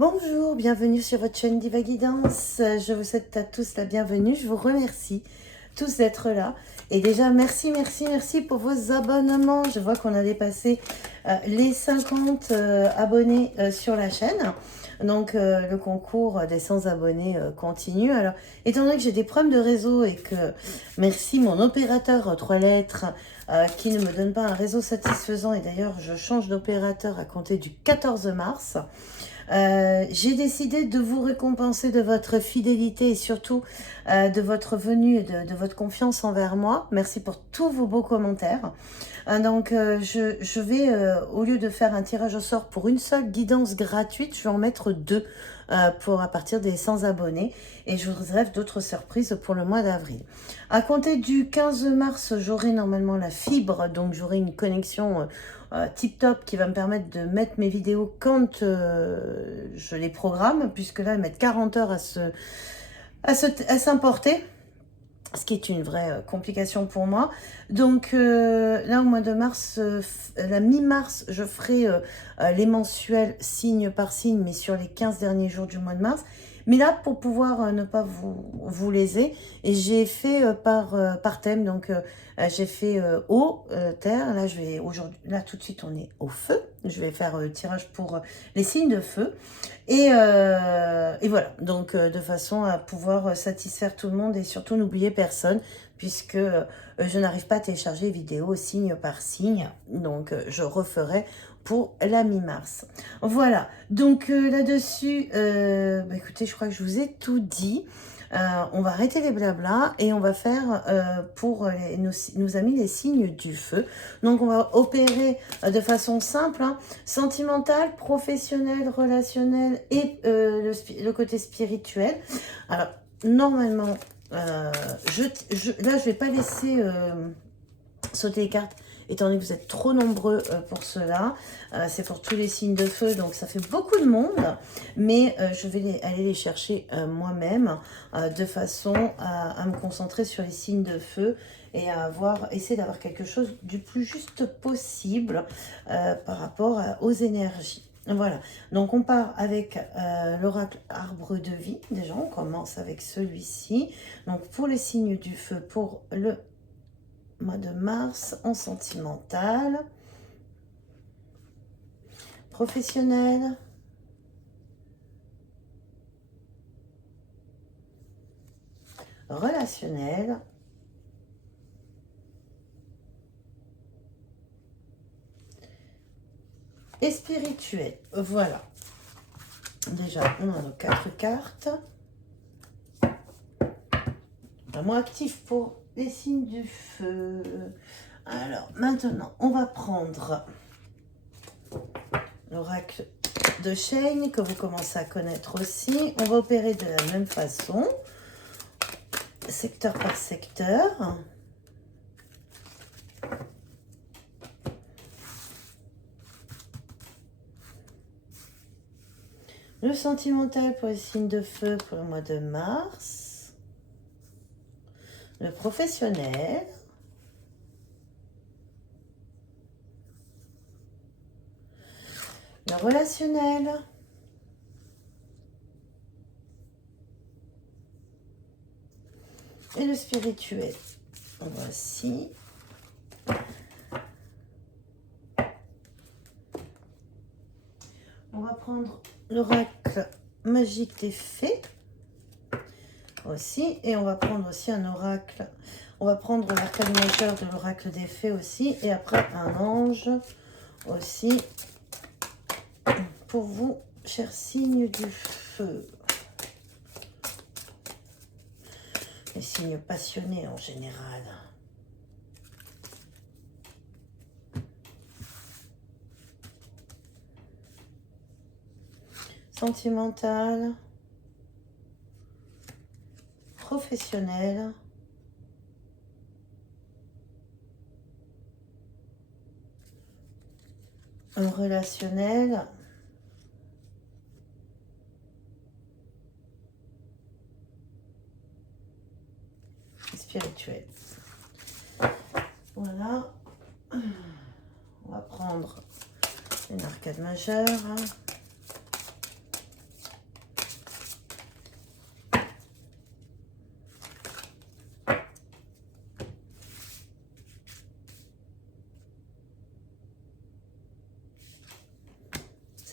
Bonjour, bienvenue sur votre chaîne Diva Guidance. Je vous souhaite à tous la bienvenue. Je vous remercie tous d'être là. Et déjà, merci pour vos abonnements. Je vois qu'on a dépassé les 50 abonnés sur la chaîne. Donc, le concours des 100 abonnés continue. Alors, étant donné que j'ai des problèmes de réseau et que, merci mon opérateur 3 lettres, qui ne me donne pas un réseau satisfaisant, et d'ailleurs, je change d'opérateur à compter du 14 mars, j'ai décidé de vous récompenser de votre fidélité et surtout de votre venue et de votre confiance envers moi. Merci pour tous vos beaux commentaires. Donc, je vais, au lieu de faire un tirage au sort pour une seule guidance gratuite, je vais en mettre deux pour à partir des 100 abonnés. Et je vous réserve d'autres surprises pour le mois d'avril. À compter du 15 mars, j'aurai normalement la fibre, donc j'aurai une connexion tip-top qui va me permettre de mettre mes vidéos quand je les programme, puisque là, elles mettent 40 heures à s'importer, ce qui est une vraie complication pour moi. Donc là, au mois de mars, la mi-mars, je ferai les mensuels signe par signe, mais sur les 15 derniers jours du mois de mars. Mais là, pour pouvoir ne pas vous léser, j'ai fait par thème. Donc, j'ai fait eau, terre. Là, là, tout de suite, on est au feu. Je vais faire tirage pour les signes de feu. Et voilà. Donc, de façon à pouvoir satisfaire tout le monde et surtout n'oublier personne, puisque je n'arrive pas à télécharger les vidéos signe par signe. Donc, je referai pour la mi-mars. Voilà, donc là-dessus, écoutez, je crois que je vous ai tout dit. On va arrêter les blablas et on va faire pour nos amis les signes du feu. Donc on va opérer de façon simple, hein, sentimentale, professionnelle, relationnelle et le côté spirituel. Alors normalement, là je vais pas laisser sauter les cartes, étant donné que vous êtes trop nombreux pour cela. C'est pour tous les signes de feu, donc ça fait beaucoup de monde. Mais je vais aller les chercher moi-même, de façon à me concentrer sur les signes de feu et à essayer d'avoir quelque chose du plus juste possible par rapport aux énergies. Voilà, donc on part avec l'oracle arbre de vie. Déjà, on commence avec celui-ci. Donc pour les signes du feu, pour le mois de mars, en sentimental, professionnel, relationnel, et spirituel. Voilà. Déjà, on a nos 4 cartes. Vraiment actif pour les signes du feu. Alors, maintenant, on va prendre l'oracle de Shane, que vous commencez à connaître aussi. On va opérer de la même façon, secteur par secteur. Le sentimental pour les signes de feu pour le mois de mars. Le professionnel. Le relationnel. Et le spirituel. Voici. On va prendre l'oracle magique des fées aussi, et on va prendre aussi un oracle. On va prendre l'arcane majeur de l'oracle des fées aussi, et après un ange aussi pour vous, chers signes du feu. Les signes passionnés en général. Sentimental, professionnel, relationnel, spirituel. Voilà. On va prendre une arcade majeure.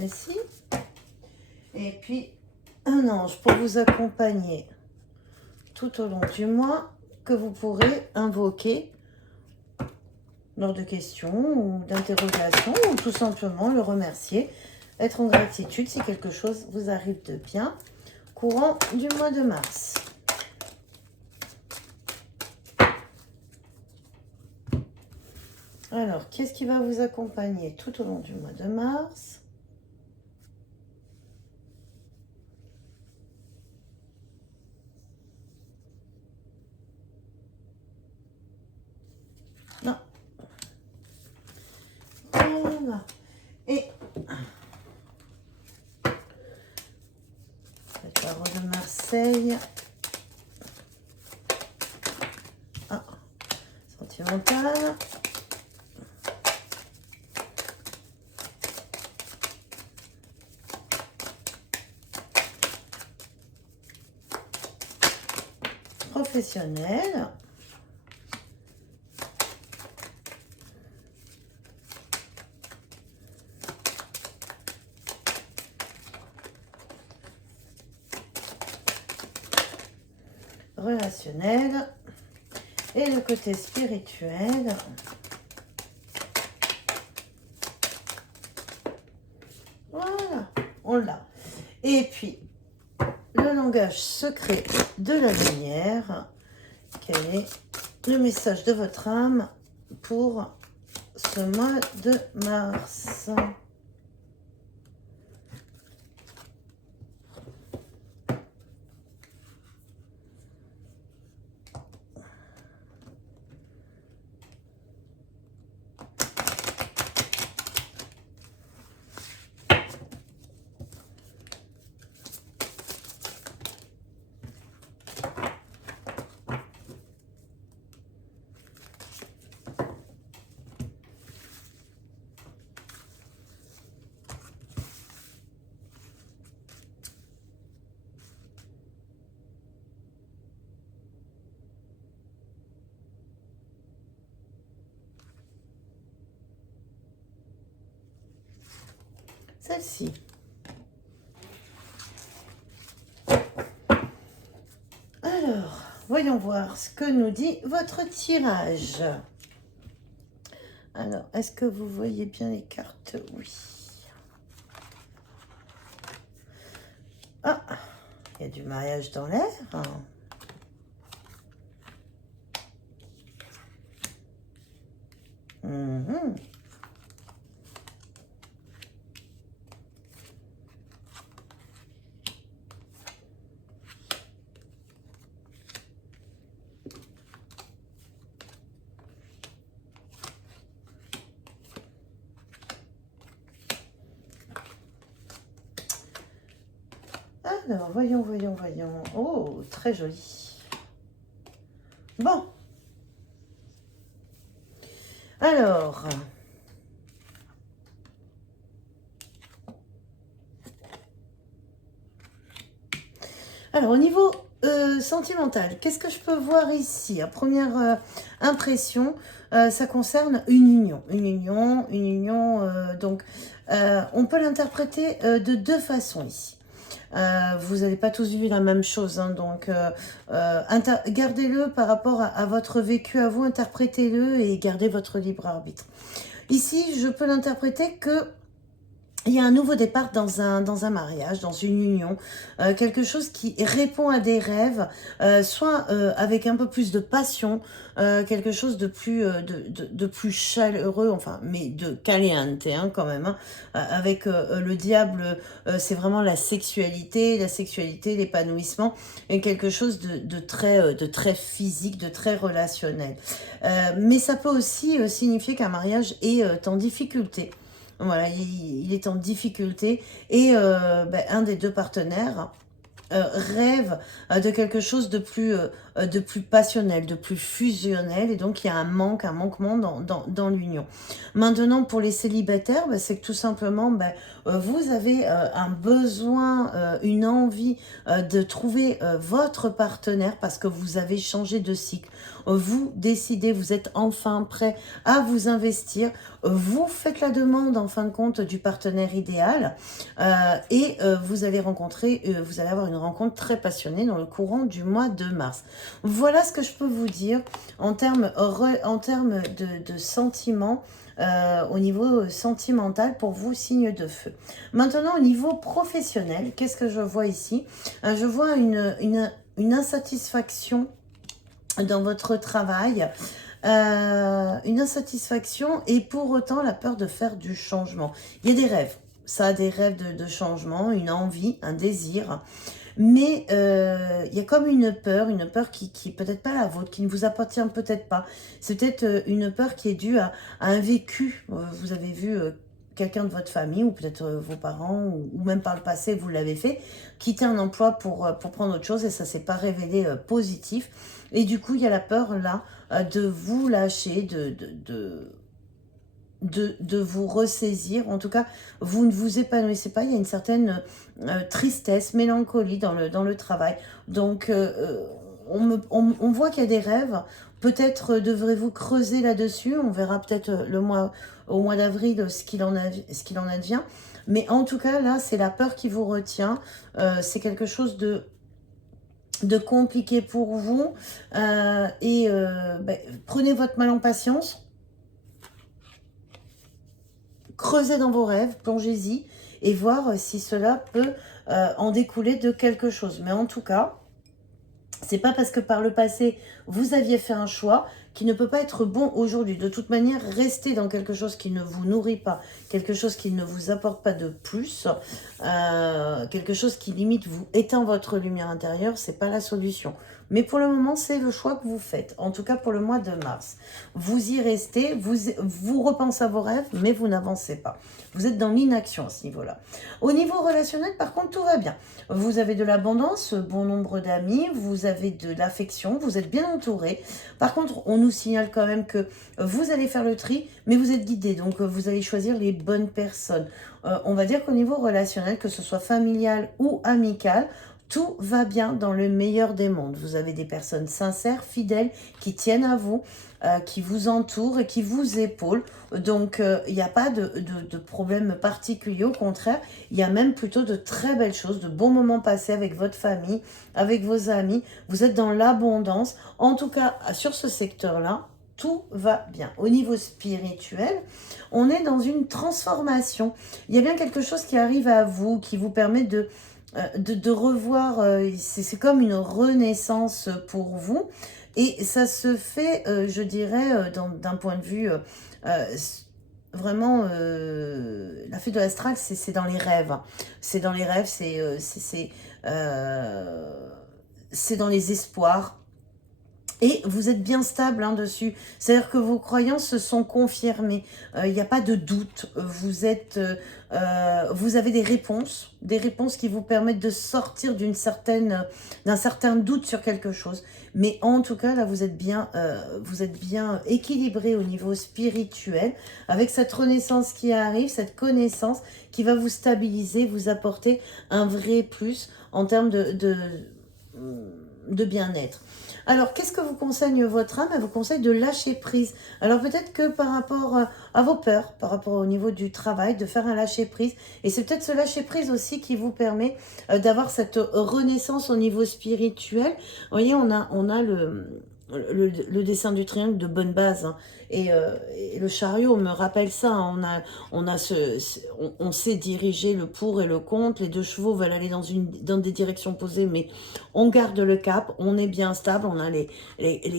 celle-ci. Et puis, un ange pour vous accompagner tout au long du mois, que vous pourrez invoquer lors de questions ou d'interrogations, ou tout simplement le remercier, être en gratitude si quelque chose vous arrive de bien, courant du mois de mars. Alors, qu'est-ce qui va vous accompagner tout au long du mois de mars? Non. Voilà. Et le tarot de Marseille. Ah, sentimental. Professionnel. Relationnel. Et le côté spirituel. Voilà, on l'a. Et puis, le langage secret de la lumière. Quel est le message de votre âme pour ce mois de mars? Celle-ci. Alors, voyons voir ce que nous dit votre tirage. Alors, est-ce que vous voyez bien les cartes? Oui. Ah, il y a du mariage dans l'air. Mhm. Alors, voyons, voyons, voyons. Oh, très joli. Bon. Alors. Alors, au niveau sentimental, qu'est-ce que je peux voir ici? À première impression, ça concerne une union. Une union, donc, on peut l'interpréter de deux façons ici. Vous n'avez pas tous vu la même chose, hein, donc gardez-le par rapport à votre vécu à vous, interprétez-le et gardez votre libre arbitre. Ici, je peux l'interpréter que il y a un nouveau départ dans un mariage, dans une union, quelque chose qui répond à des rêves, soit avec un peu plus de passion, quelque chose de plus chaleureux, enfin, mais de caliente, hein, quand même. Hein, avec le diable, c'est vraiment la sexualité, l'épanouissement, et quelque chose de très physique, de très relationnel. Mais ça peut aussi signifier qu'un mariage est en difficulté. Voilà, il est en difficulté et un des deux partenaires rêve de quelque chose de plus de plus passionnel, de plus fusionnel, et donc il y a un manquement dans l'union. Maintenant, pour les célibataires, bah, c'est que tout simplement, bah, vous avez un besoin, une envie de trouver votre partenaire parce que vous avez changé de cycle. Vous décidez, vous êtes enfin prêt à vous investir, vous faites la demande en fin de compte du partenaire idéal et vous allez vous allez avoir une rencontre très passionnée dans le courant du mois de mars. Voilà ce que je peux vous dire en termes de sentiments. Au niveau sentimental pour vous, signe de feu. Maintenant, au niveau professionnel, qu'est-ce que je vois ici? Je vois une insatisfaction dans votre travail, une insatisfaction et pour autant la peur de faire du changement. Il y a des rêves, ça a des rêves de changement, une envie, un désir. Mais il y a comme une peur qui est peut-être pas la vôtre, qui ne vous appartient peut-être pas. C'est peut-être une peur qui est due à un vécu. Vous avez vu quelqu'un de votre famille, ou peut-être vos parents, ou même par le passé, vous l'avez fait, quitter un emploi pour prendre autre chose, et ça s'est pas révélé positif. Et du coup, il y a la peur là de vous lâcher, de vous ressaisir. En tout cas, vous ne vous épanouissez pas. Il y a une certaine tristesse, mélancolie dans le travail. Donc, on voit qu'il y a des rêves. Peut-être devrez-vous creuser là-dessus. On verra peut-être au mois d'avril ce qu'il en advient. Mais en tout cas, là, c'est la peur qui vous retient. C'est quelque chose de compliqué pour vous. Prenez votre mal en patience. Creusez dans vos rêves, plongez-y et voir si cela peut en découler de quelque chose. Mais en tout cas, c'est pas parce que par le passé, vous aviez fait un choix qui ne peut pas être bon aujourd'hui. De toute manière, restez dans quelque chose qui ne vous nourrit pas, quelque chose qui ne vous apporte pas de plus, quelque chose qui limite vous éteint votre lumière intérieure, c'est pas la solution. Mais pour le moment, c'est le choix que vous faites, en tout cas pour le mois de mars. Vous y restez, vous repensez à vos rêves, mais vous n'avancez pas. Vous êtes dans l'inaction à ce niveau-là. Au niveau relationnel, par contre, tout va bien. Vous avez de l'abondance, bon nombre d'amis, vous avez de l'affection, vous êtes bien entouré. Par contre, on nous signale quand même que vous allez faire le tri, mais vous êtes guidé, donc vous allez choisir les bonnes personnes. On va dire qu'au niveau relationnel, que ce soit familial ou amical, tout va bien dans le meilleur des mondes. Vous avez des personnes sincères, fidèles, qui tiennent à vous, qui vous entourent et qui vous épaulent. Donc, il n'y a pas de problème particulier. Au contraire, il y a même plutôt de très belles choses, de bons moments passés avec votre famille, avec vos amis. Vous êtes dans l'abondance. En tout cas, sur ce secteur-là, tout va bien. Au niveau spirituel, on est dans une transformation. Il y a bien quelque chose qui arrive à vous, qui vous permet de revoir, c'est comme une renaissance pour vous, et ça se fait, je dirais, d'un point de vue vraiment, la fée de l'astral, c'est dans les rêves, c'est dans les rêves, c'est dans les espoirs. Et vous êtes bien stable dessus. C'est-à-dire que vos croyances se sont confirmées. Il n'y a pas de doute. Vous avez des réponses qui vous permettent de sortir d'un certain doute sur quelque chose. Mais en tout cas, là, vous êtes bien équilibré au niveau spirituel, avec cette renaissance qui arrive, cette connaissance qui va vous stabiliser, vous apporter un vrai plus en termes de bien-être. Alors, qu'est-ce que vous conseille votre âme? Elle vous conseille de lâcher prise. Alors, peut-être que par rapport à vos peurs, par rapport au niveau du travail, de faire un lâcher prise. Et c'est peut-être ce lâcher prise aussi qui vous permet d'avoir cette renaissance au niveau spirituel. Vous voyez, on a le dessin du triangle de bonne base. Et le chariot me rappelle ça. On sait diriger le pour et le contre. Les deux chevaux veulent aller dans des directions posées, mais on garde le cap, on est bien stable, on a les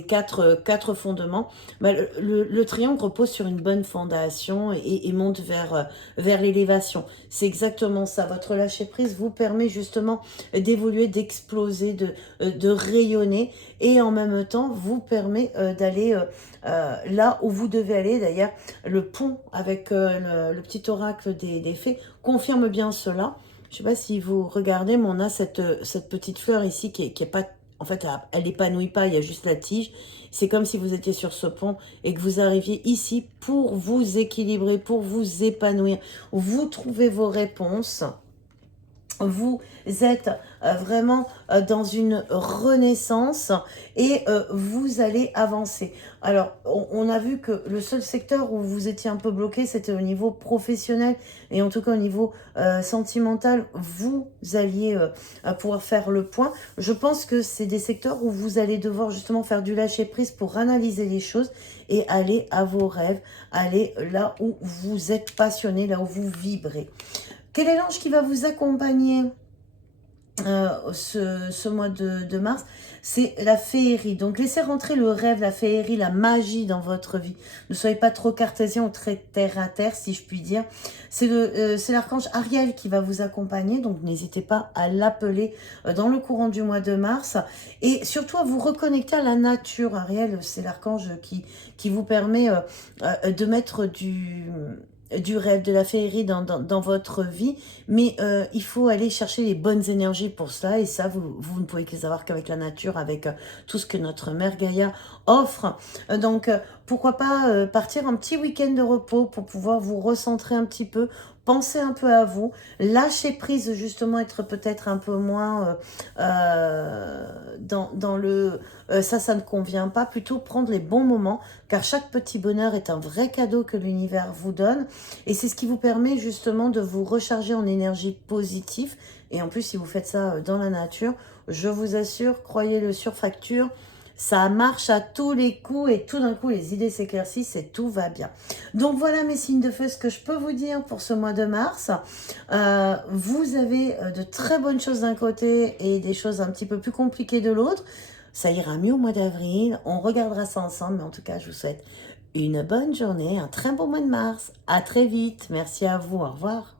quatre fondements. Le triangle repose sur une bonne fondation et monte vers l'élévation. C'est exactement ça. Votre lâcher-prise vous permet justement d'évoluer, d'exploser, de rayonner, et en même temps vous permet d'aller là où vous devez aller. D'ailleurs, le pont avec le petit oracle des fées confirme bien cela. Je ne sais pas si vous regardez, mais on a cette petite fleur ici qui est pas en fait, elle n'épanouit pas, il y a juste la tige. C'est comme si vous étiez sur ce pont et que vous arriviez ici pour vous équilibrer, pour vous épanouir. Vous trouvez vos réponses. Vous êtes vraiment dans une renaissance et vous allez avancer. Alors, on a vu que le seul secteur où vous étiez un peu bloqué, c'était au niveau professionnel et en tout cas au niveau sentimental, vous alliez pouvoir faire le point. Je pense que c'est des secteurs où vous allez devoir justement faire du lâcher-prise pour analyser les choses et aller à vos rêves, aller là où vous êtes passionné, là où vous vibrez. Quel est l'ange qui va vous accompagner ce mois de mars? C'est la féerie. Donc, laissez rentrer le rêve, la féerie, la magie dans votre vie. Ne soyez pas trop cartésien ou très terre à terre, si je puis dire. C'est l'archange Ariel qui va vous accompagner. Donc, n'hésitez pas à l'appeler dans le courant du mois de mars. Et surtout, à vous reconnecter à la nature. Ariel, c'est l'archange qui vous permet de mettre du rêve, de la féerie dans votre vie, mais il faut aller chercher les bonnes énergies pour cela, et ça, vous ne pouvez que les avoir qu'avec la nature, avec tout ce que notre mère Gaïa offre. Donc, pourquoi pas partir un petit week-end de repos pour pouvoir vous recentrer un petit peu, penser un peu à vous, lâcher prise justement, être peut-être un peu moins dans le ça ne convient pas, plutôt prendre les bons moments, car chaque petit bonheur est un vrai cadeau que l'univers vous donne, et c'est ce qui vous permet justement de vous recharger en énergie positive. Et en plus, si vous faites ça dans la nature, je vous assure, croyez-le sur facture, ça marche à tous les coups et tout d'un coup, les idées s'éclaircissent et tout va bien. Donc voilà mes signes de feu, ce que je peux vous dire pour ce mois de mars. Vous avez de très bonnes choses d'un côté et des choses un petit peu plus compliquées de l'autre. Ça ira mieux au mois d'avril. On regardera ça ensemble. Mais en tout cas, je vous souhaite une bonne journée, un très bon mois de mars. À très vite. Merci à vous. Au revoir.